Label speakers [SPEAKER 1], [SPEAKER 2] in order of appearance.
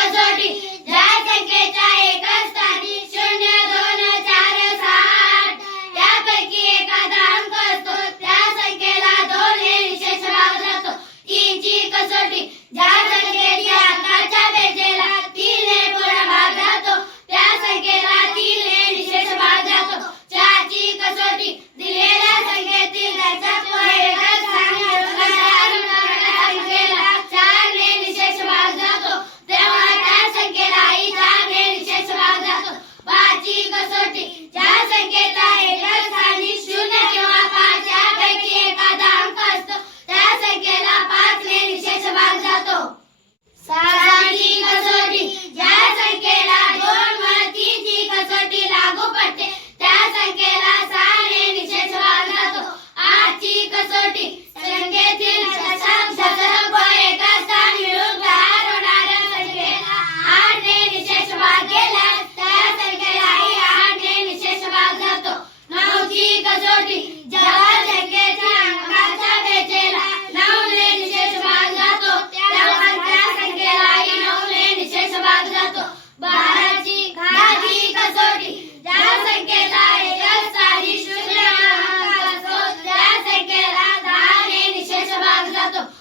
[SPEAKER 1] कसोटी चार संख्येच्या एका स्थानी शून्य दोन चार सात त्यापैकी एखादा अंक असतो त्या संख्येला दोन हे विशेष भाग जातो. तीनची कसोटी ज्या संख्येच्या 나도